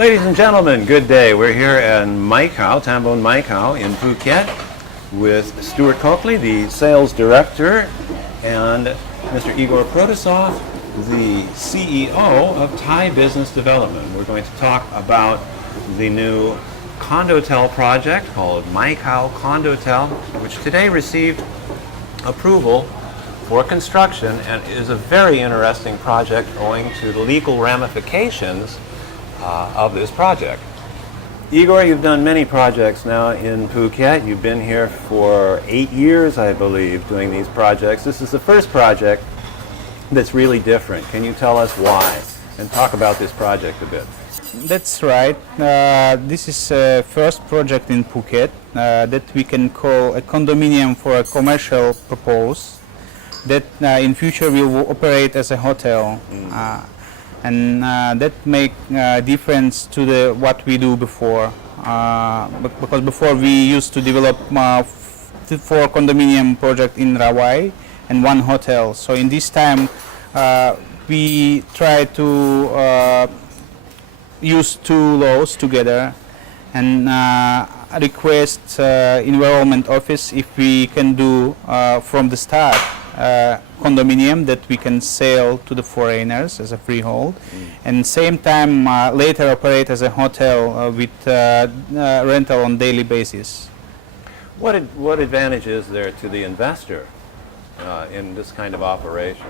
Ladies and gentlemen, good day. We're here in Tambon Maikau in Phuket with Stuart Coakley, the sales director, and Mr. Igor Protasov, the CEO of Thai Business Development. We're going to talk about the new Condotel project called Maikau Condotel, which today received approval for construction and is a very interesting project owing to the legal ramifications of this project. Igor, you've done many projects now in Phuket. You've been here for 8 years, I believe, doing these projects. This is the first project that's really different. Can you tell us why? And talk about this project a bit. That's right. This is the first project in Phuket that we can call a condominium for a commercial purpose that in future will operate as a hotel. And that make difference to what we do before, because before we used to develop 4 condominium project in Rawai and 1 hotel. So in this time we try to use 2 laws together and request environment office if we can do from the start condominium that we can sell to the foreigners as a freehold, and same time later operate as a hotel with rental on daily basis. What advantage is there to the investor in this kind of operation?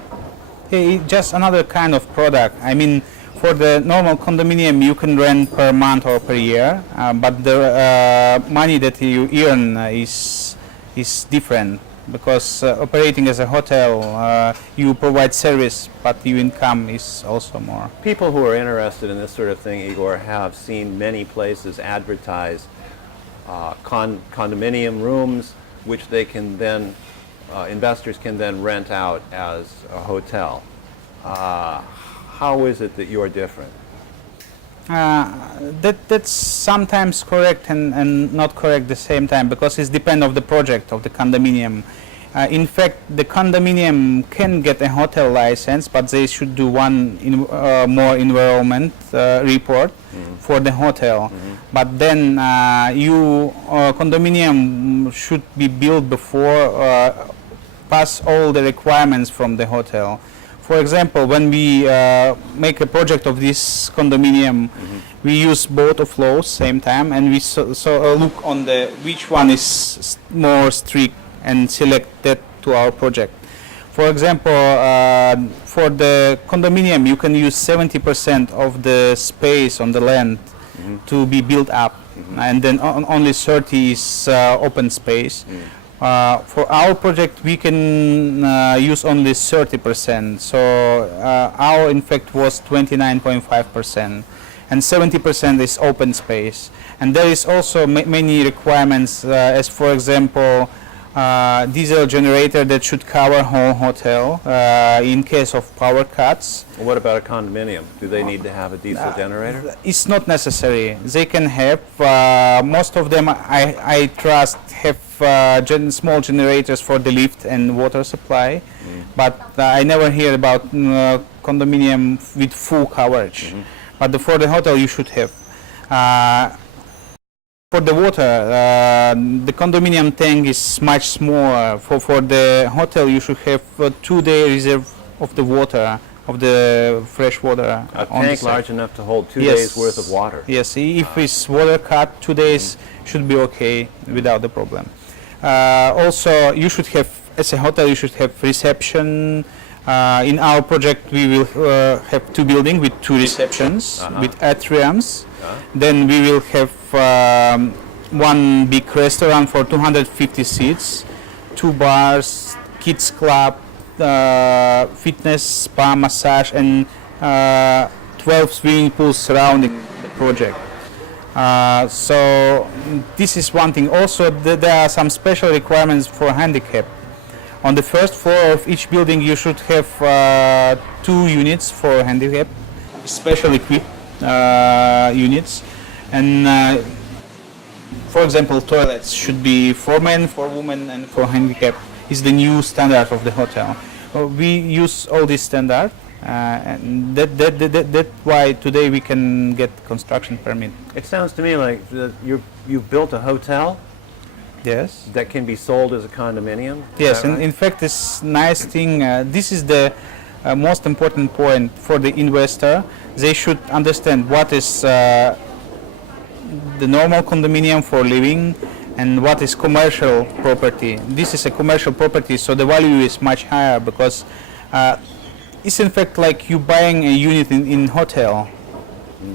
Just another kind of product. I mean, for the normal condominium you can rent per month or per year, but the money that you earn is different. Because operating as a hotel, you provide service, but your income is also more. People who are interested in this sort of thing, Igor, have seen many places advertise condominium rooms, which they can then, investors can then rent out as a hotel. How is it that you're different? That's sometimes correct and not correct at the same time, because it depends on the project of the condominium. In fact, the condominium can get a hotel license, but they should do one more environment report for the hotel. But then condominium should be built before pass all the requirements from the hotel. For example, when we make a project of this condominium, we use both of laws same time, and we look on which one is more strict and select that to our project. For example, for the condominium, you can use 70% of the space on the land to be built up, and then only 30 is open space. For our project, we can use only 30%. So our in fact was 29.5%, and 70% is open space. And there is also many requirements, as for example, diesel generator that should cover whole hotel in case of power cuts. What about a condominium? Do they need to have a diesel generator? It's not necessary. They can have, most of them I trust have small generators for the lift and water supply, but I never hear about condominium with full coverage. But for the hotel you should have. For the water, the condominium tank is much smaller. For the hotel you should have a 2-day reserve of the water, of the fresh water. A tank large enough to hold 2 Yes. days worth of water? Yes, if it's water cut, 2 days should be okay without the problem. Also, you should have, as a hotel, you should have reception. In our project, we will have 2 buildings with 2 receptions with atriums. Then we will have 1 big restaurant for 250 seats, 2 bars, kids club, fitness, spa, massage, and 12 swimming pools surrounding the project. So this is one thing. Also, there are some special requirements for handicap. On the first floor of each building, you should have 2 units for handicap, special equipped units. And for example, toilets should be for men, for women, and for handicap. Is the new standard of the hotel. We use all this standard And that's why today we can get construction permit. It sounds to me like you've built a hotel Yes. that can be sold as a condominium. Is Yes, that and right? in fact, this nice thing, this is the most important point for the investor. They should understand what is the normal condominium for living and what is commercial property. This is a commercial property, so the value is much higher because it's in fact like you buying a unit in hotel.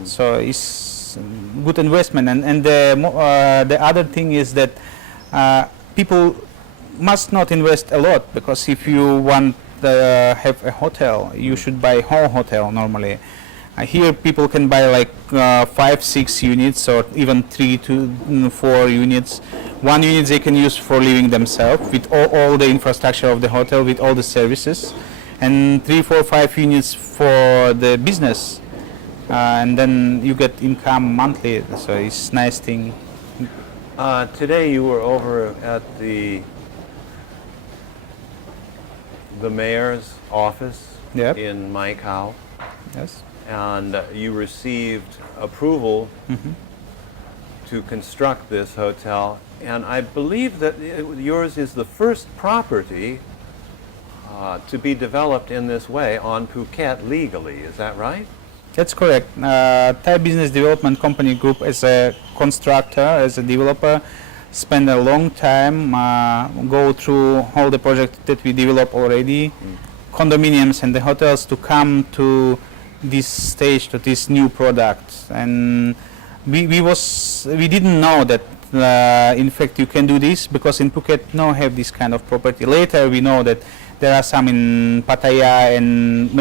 So it's good investment. And the other thing is that people must not invest a lot, because if you want have a hotel, you should buy whole hotel normally. Here people can buy like 5-6 units or even 3 to 4 units. One unit they can use for living themselves with all the infrastructure of the hotel, with all the services, and 3, 4, 5 units for the business, and then you get income monthly. So it's nice thing. Today you were over at the mayor's office Yep. in Maikau, Yes. and you received approval to construct this hotel. And I believe that yours is the first property to be developed in this way on Phuket legally. Is that right? That's correct. Thai Business Development Company Group, as a constructor, as a developer, spend a long time, go through all the projects that we develop already, condominiums and the hotels, to come to this stage, to this new product. And we didn't know that in fact you can do this, because in Phuket no have this kind of property. Later we know that there are some in Pattaya and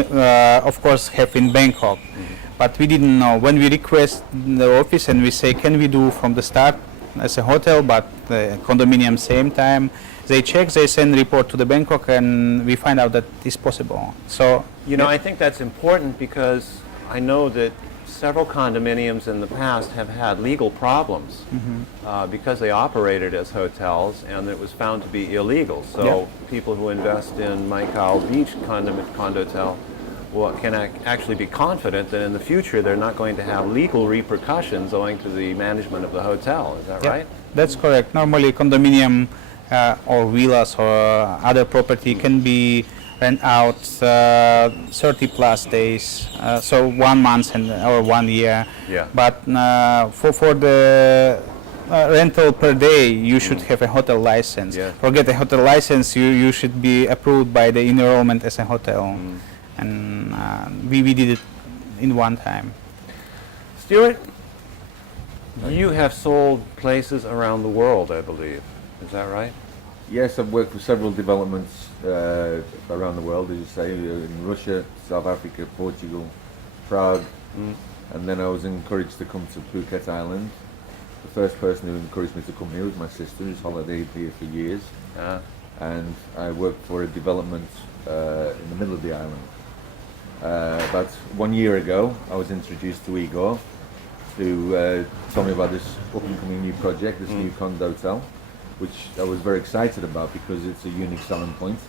of course have in Bangkok. But we didn't know. When we request the office and we say, can we do from the start as a hotel but condominium same time, they check, they send report to the Bangkok, and we find out that it's possible. So You know, I think that's important because I know that several condominiums in the past have had legal problems because they operated as hotels, and it was found to be illegal. So Yeah. people who invest in Maikau Beach condotel can actually be confident that in the future they're not going to have legal repercussions owing to the management of the hotel. Is that yeah, right? that's correct. Normally condominium or villas or other property can be rent out 30 plus days, so 1 month or 1 year. Yeah. But for the rental per day, you should have a hotel license. Yeah. Forget the hotel license, you should be approved by the enrollment as a hotel. And we did it in one time. Stuart, you have sold places around the world, I believe. Is that right? Yes, I've worked for several developments around the world, as you say, in Russia, South Africa, Portugal, Prague, and then I was encouraged to come to Phuket Island. The first person who encouraged me to come here was my sister, who's holidayed here for years, and I worked for a development in the middle of the island. About 1 year ago, I was introduced to Igor, who told me about this up-and-coming new project, this new condo hotel, which I was very excited about because it's a unique selling point.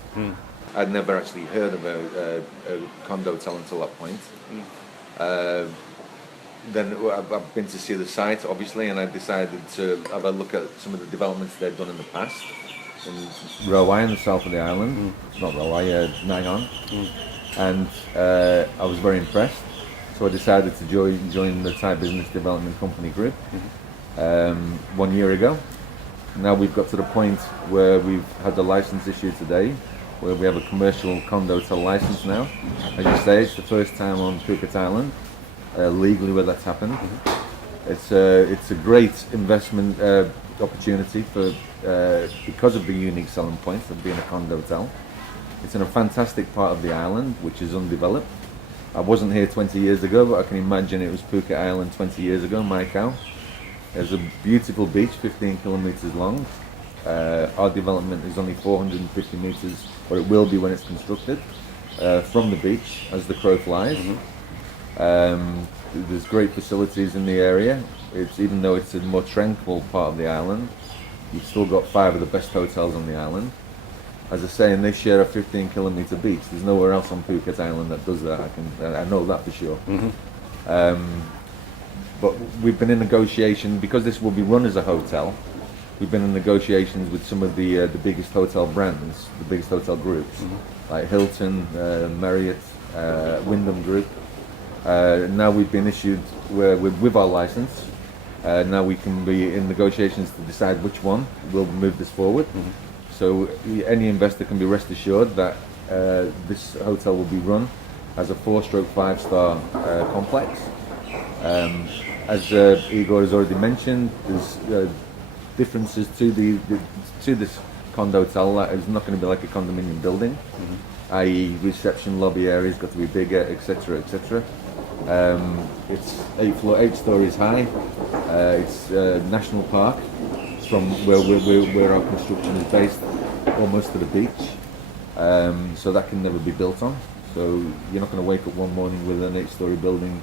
I'd never actually heard of a condo hotel until that point. Then I've been to see the site, obviously, and I decided to have a look at some of the developments they'd done in the past in Rawai, in the south of the island. Not Rawai, Nai On. And I was very impressed. So I decided to join the Thai Business Development Company Group 1 year ago. Now we've got to the point where we've had the license issued today, where we have a commercial condo hotel license now. As you say, it's the first time on Phuket Island, legally where that's happened. It's a great investment opportunity for because of the unique selling points of being a condo hotel. It's in a fantastic part of the island, which is undeveloped. I wasn't here 20 years ago, but I can imagine it was Phuket Island 20 years ago, Maikau. There's a beautiful beach, 15 kilometers long. Our development is only 450 meters, or it will be when it's constructed, from the beach as the crow flies. There's great facilities in the area. Even though it's a more tranquil part of the island, you've still got 5 of the best hotels on the island. as I say, and they share a 15-kilometre beach. There's nowhere else on Phuket Island that does that. I know that for sure. But we've been in negotiation because this will be run as a hotel. We've been in negotiations with some of the biggest hotel brands, the biggest hotel groups, like Hilton, Marriott, Wyndham Group. Now we've been issued with our license. Now we can be in negotiations to decide which one will move this forward. So any investor can be rest assured that this hotel will be run as a 4-stroke 5-star complex. As Igor has already mentioned, there's differences to this condo hotel. That is not going to be like a condominium building, i.e. reception lobby areas got to be bigger, etc., etc. It's 8 stories high. It's a national park. It's from where our construction is based, almost to the beach. So that can never be built on. So you're not going to wake up one morning with an 8-story building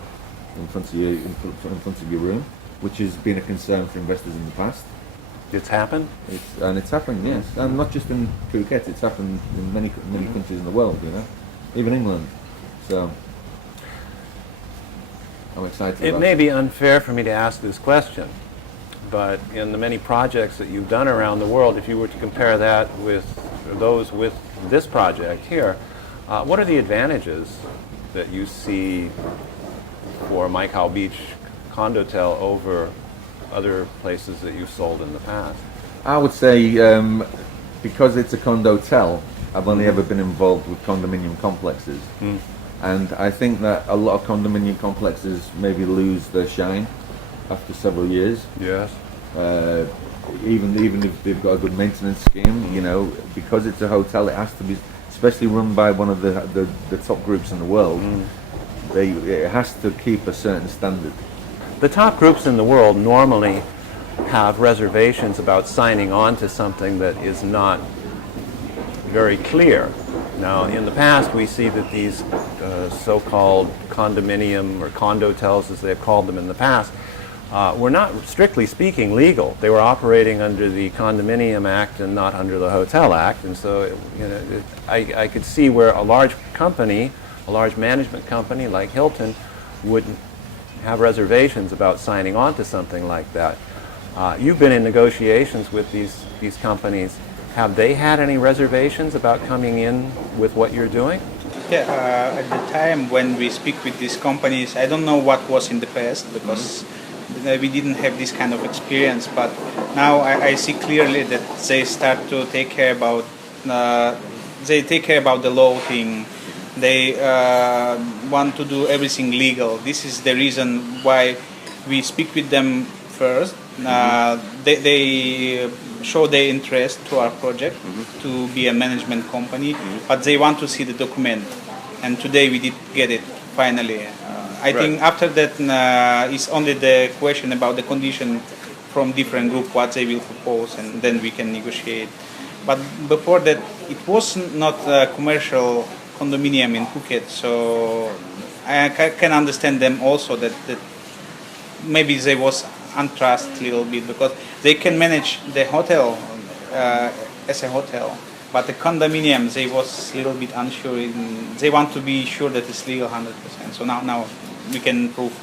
in front of your room, which has been a concern for investors in the past. It's happened? It's happened, yes. And not just in Phuket, it's happened in many countries in the world, even England. So I'm excited It about may be unfair for me to ask this question, but in the many projects that you've done around the world, if you were to compare that with those with this project here, what are the advantages that you see for Mai Khao Beach Condotel over other places that you've sold in the past? I would say because it's a condotel, I've only ever been involved with condominium complexes. And I think that a lot of condominium complexes maybe lose their shine after several years. Yes. Even if they've got a good maintenance scheme, because it's a hotel, it has to be, especially run by one of the top groups in the world. It has to keep a certain standard. The top groups in the world normally have reservations about signing on to something that is not very clear. Now, in the past, we see that these so-called condominium or condotels, as they've called them in the past, were not, strictly speaking, legal. They were operating under the Condominium Act and not under the Hotel Act. And so, I could see where a large company, a large management company like Hilton, would have reservations about signing on to something like that. You've been in negotiations with these companies. Have they had any reservations about coming in with what you're doing? Yeah, at the time when we speak with these companies, I don't know what was in the past because we didn't have this kind of experience. But now I see clearly that they start to take care about the law thing. They want to do everything legal. This is the reason why we speak with them first. They show their interest to our project to be a management company, but they want to see the document. And today we did get it finally. I think after that it's only the question about the condition from different group what they will propose, and then we can negotiate. But before that, it was not a commercial condominium in Phuket, so I can understand them also that maybe they was untrust a little bit because they can manage the hotel as a hotel, but the condominium they was a little bit unsure. They want to be sure that it's legal 100%. So now we can prove.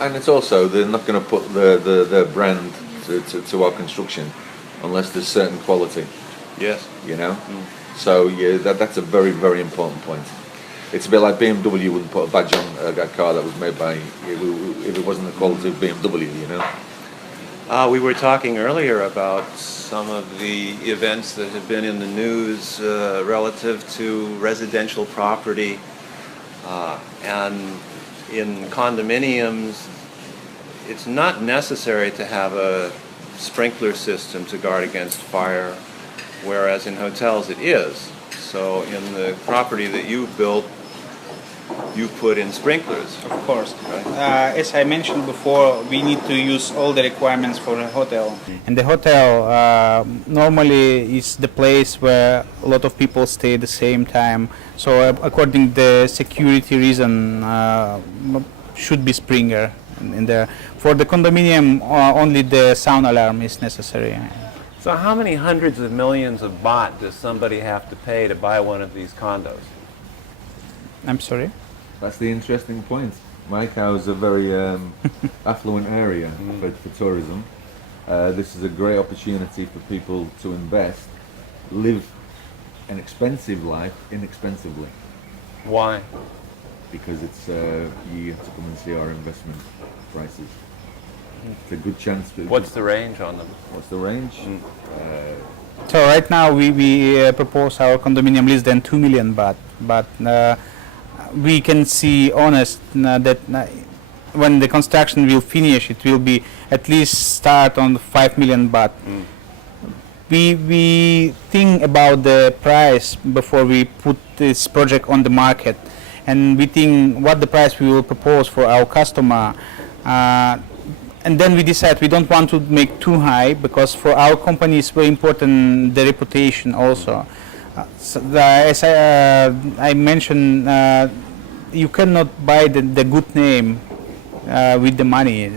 And it's also they're not going to put the brand to our construction unless there's certain quality. Yes. So yeah, that's a very, very important point. It's a bit like BMW wouldn't put a badge on a car that was made by, if it wasn't the quality of BMW, We were talking earlier about some of the events that have been in the news relative to residential property, and in condominiums, it's not necessary to have a sprinkler system to guard against fire, whereas in hotels it is. So in the property that you've built, you put in sprinklers. Of course. Right. As I mentioned before, we need to use all the requirements for a hotel. And the hotel normally is the place where a lot of people stay at the same time. So according to the security reason, should be sprinkler in there. For the condominium, only the sound alarm is necessary. So how many hundreds of millions of baht does somebody have to pay to buy one of these condos? I'm sorry. That's the interesting point. Macau is a very affluent area for tourism. This is a great opportunity for people to invest, live an expensive life inexpensively, Why? because it's you have to come and see our investment prices. It's a good chance. What's the range on them? What's the range? So right now we propose our condominium less than 2 million baht, but we can see honest that when the construction will finish, it will be at least start on 5 million baht. We think about the price before we put this project on the market, and we think what the price we will propose for our customer. And then we decide we don't want to make too high, because for our company it's very important the reputation also. As I mentioned, you cannot buy the good name with the money.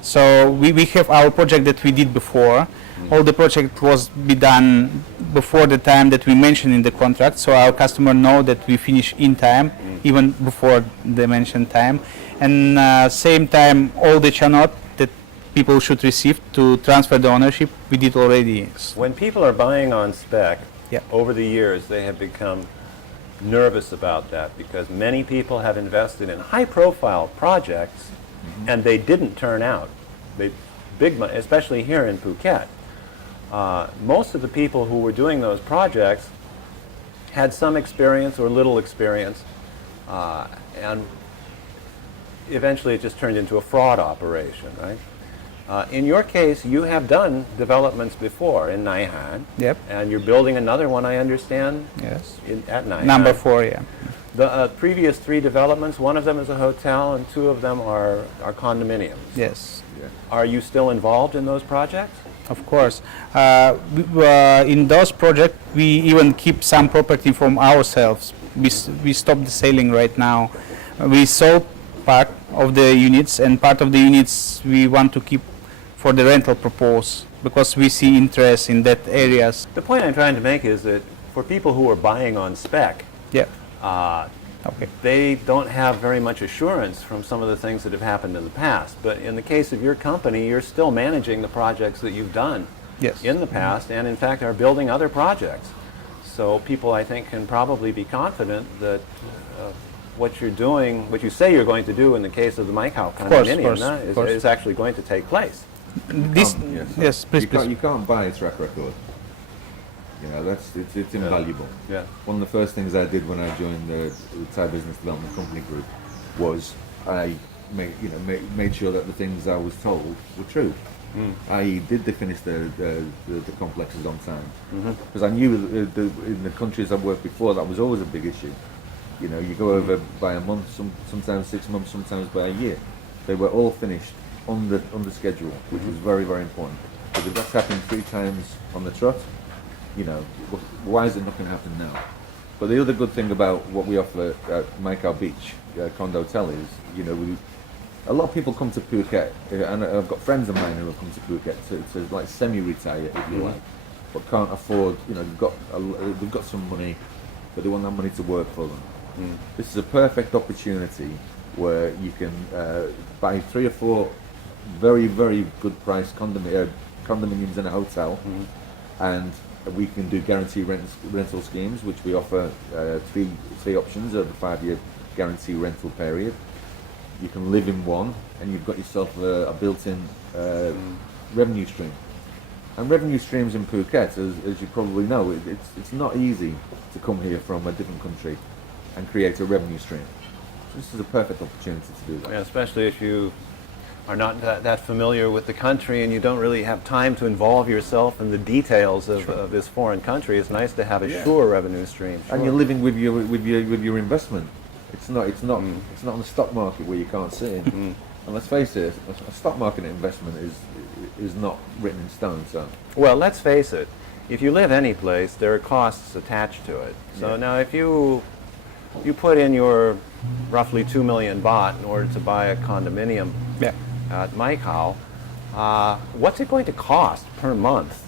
So we have our project that we did before. All the project was be done before the time that we mentioned in the contract, so our customer know that we finish in time, even before the mentioned time. And same time, all the channel that people should receive to transfer the ownership, we did already. When people are buying on spec, Yeah. over the years they have become nervous about that, because many people have invested in high-profile projects and they didn't turn out. Big money, especially here in Phuket. Most of the people who were doing those projects had some experience or little experience, and eventually it just turned into a fraud operation, right? In your case, you have done developments before in Nai Han. Yep. And you're building another one, I understand, Yes. at Nai Han. Number 4, yeah. The previous 3 developments, one of them is a hotel and 2 of them are condominiums. Yes. Are you still involved in those projects? Of course. In those projects, we even keep some property from ourselves. We stopped the selling right now. We sold part of the units, and part of the units we want to keep for the rental purpose, because we see interest in that areas. The point I'm trying to make is that for people who are buying on spec, Yeah. Okay. they don't have very much assurance from some of the things that have happened in the past. But in the case of your company, you're still managing the projects that you've done Yes. in the past, and in fact are building other projects. So people, I think, can probably be confident that what you're doing, what you say you're going to do in the case of the Maicao condominium, of course. is actually going to take place. This, yes, please, you can't, please. you can't buy a track record. You know, it's invaluable. Yeah. One of the first things I did when I joined the Thai Business Development Company Group was I made sure that the things I was told were true. I did they finish the complexes on time, because I knew in the countries I've worked before that was always a big issue. You know, you go over by a month, sometimes 6 months, sometimes by a year. They were all finished on the schedule, which was very, very important. Because if that's happened 3 times on the trot, you know, why is it not going to happen now? But the other good thing about what we offer at Maicao Beach Condo Hotel is, you know, a lot of people come to Phuket, and I've got friends of mine who have come to Phuket to like semi-retire, if you like, but can't afford, you know, they've got some money, but they want that money to work for them. This is a perfect opportunity where you can buy 3 or 4 very, very good price condominiums in a hotel, and we can do guarantee rental schemes, which we offer 3 options over the 5-year guarantee rental period. You can live in one, and you've got yourself a built-in revenue stream. And revenue streams in Phuket, as you probably know, it's not easy to come here from a different country and create a revenue stream. So this is a perfect opportunity to do that. Yeah, especially if you are not that familiar with the country and you don't really have time to involve yourself in the details of this foreign country. It's nice to have a sure revenue stream. And you're living with your investment. It's not on the stock market where you can't see it. And let's face it, a stock market investment is not written in stone. So Well, let's face it. If you live any place, there are costs attached to it. So now, if you put in your roughly 2 million baht in order to buy a condominium at Maicao, what's it going to cost per month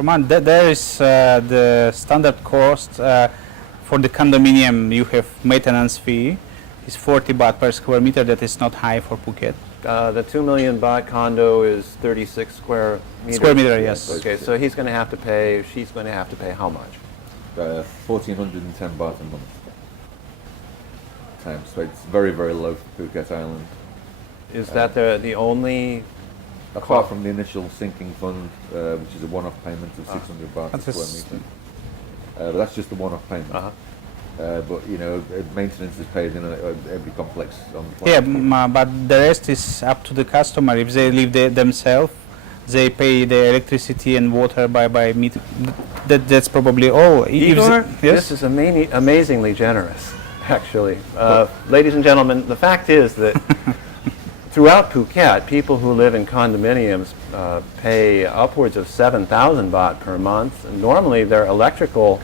per month. There is the standard cost for the condominium. You have maintenance fee. It's 40 baht per square meter. That is not high for Phuket. The 2 million baht condo is 36 square meters. Square meter, yes. Okay, so he's going to have to pay, she's going to have to pay how much? 1,410 baht a month. Times, so it's very, very low for Phuket Island. Is that the only? Apart from the initial sinking fund, which is a one-off payment of 600 baht a That's square meter. But that's just a one-off payment. Uh-huh. But you know, maintenance is paid in every complex on the Yeah, planet. but the rest is up to the customer. If they live there themselves, they pay the electricity and water by meter. That's probably all. If Igor, yes? this is amazingly generous, actually. Ladies and gentlemen, the fact is that throughout Phuket, people who live in condominiums pay upwards of 7,000 baht per month. Normally, their electrical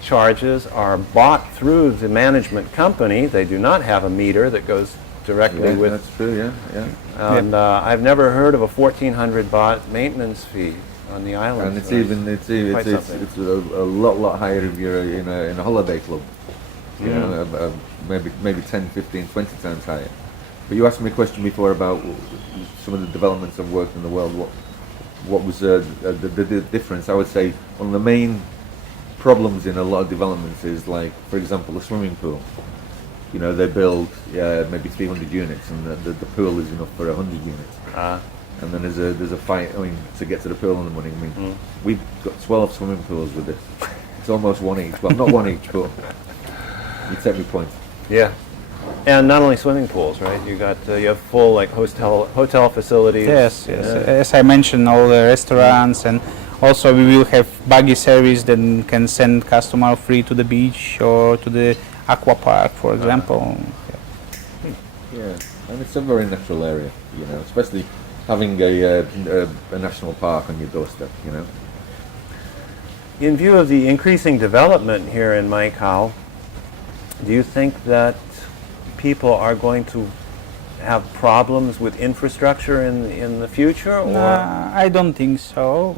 charges are bought through the management company. They do not have a meter that goes directly Yeah, with. that's true. Yeah. And I've never heard of a 1,400 baht maintenance fee on the island. And it's a lot higher if you're in a holiday club. You know, maybe 10, 15, 20 times higher. But you asked me a question before about some of the developments I've worked in the world. What was the difference? I would say one of the main problems in a lot of developments is, like, for example, a swimming pool. You know, they build maybe 300 units, and the pool is enough for 100 units. And then there's a fight. I mean, to get to the pool in the morning. I mean, we've got 12 swimming pools with this. It's almost one each. Well, not one each, but you take my point. Yeah. And not only swimming pools, right? You have full, like, hotel facilities. Yes. As I mentioned, all the restaurants, and also we will have buggy service that can send customer free to the beach or to the aqua park, for example. Yeah, and it's a very natural area, you know, especially having a national park on your doorstep, you know. In view of the increasing development here in Mai Khao, do you think that people are going to have problems with infrastructure in the future, or? I don't think so.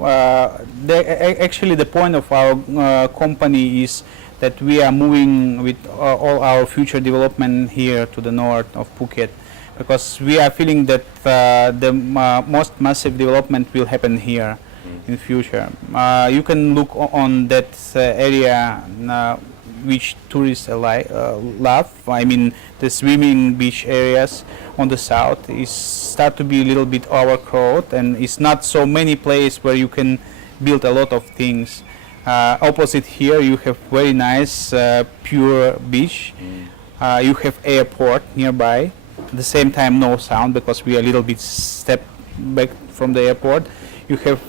Actually, the point of our company is that we are moving with all our future development here to the north of Phuket, because we are feeling that the most massive development will happen here in future. You can look on that area which tourists love. I mean, the swimming beach areas on the south is start to be a little bit overcrowded, and it's not so many places where you can build a lot of things. Opposite here, you have very nice pure beach. You have airport nearby. At the same time, no sound because we are a little bit step back from the airport. You have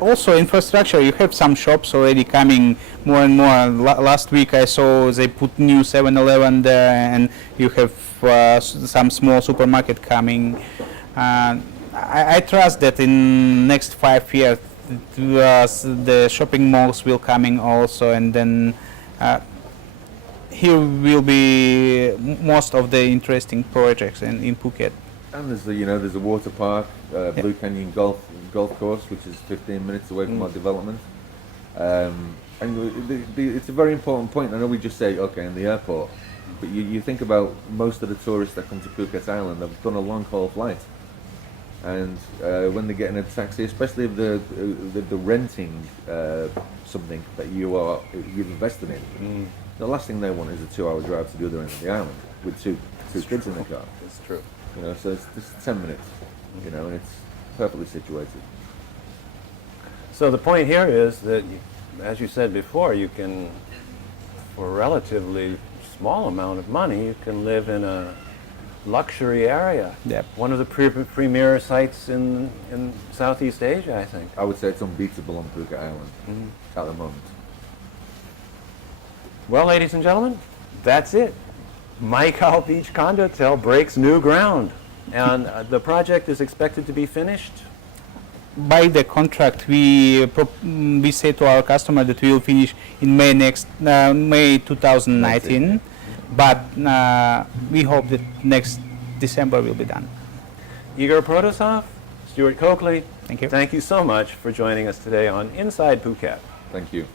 also infrastructure. You have some shops already coming more and more. Last week I saw they put new 7-Eleven there, and you have some small supermarket coming. I trust that in next 5 years the shopping malls will coming also, and then here will be most of the interesting projects in Phuket. And there's a water park, Blue Canyon Golf Course, which is 15 minutes away from our development. And it's a very important point. I know we just say, okay, in the airport, but you think about most of the tourists that come to Phuket Island have done a long haul flight. And when they get in a taxi, especially if they're renting something that you've invested in, the last thing they want is a 2-hour drive to the other end of the island with two kids in the car. That's true. You know, so it's just 10 minutes, you know, and it's perfectly situated. So the point here is that, as you said before, you can, for a relatively small amount of money, you can live in a luxury area. Yep. One of the premier sites in Southeast Asia, I think. I would say it's unbeatable on Phuket Island at the moment. Well, ladies and gentlemen, that's it. Mai Khao Beach Condotel breaks new ground, and the project is expected to be finished. By the contract, we say to our customer that we will finish in May 2019, but we hope that next December will be done. Igor Protosov, Stuart Coakley, Thank you. thank you so much for joining us today on Inside Phuket. Thank you.